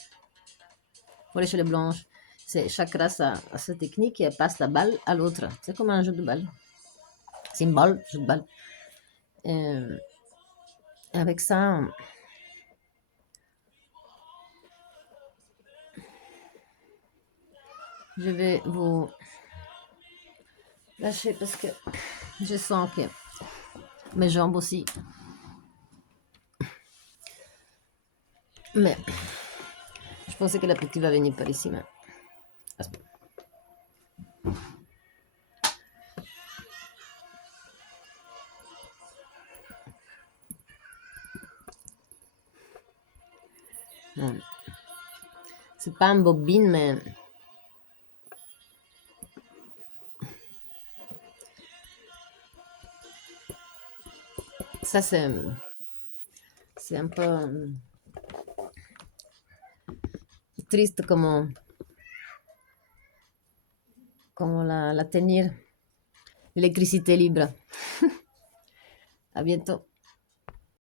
Il faut aller chez les blanches. Chaque race a sa technique et elle passe la balle à l'autre. C'est comme un jeu de balle. C'est une balle, jeu de balle. Et avec ça, je vais vous lâcher parce que je sens que mes jambes aussi. Mais je pensais que la petite va venir par ici, mais. C'est pas une bobine, mais. Ça, c'est un peu triste comment la tenir. L'électricité libre. À bientôt.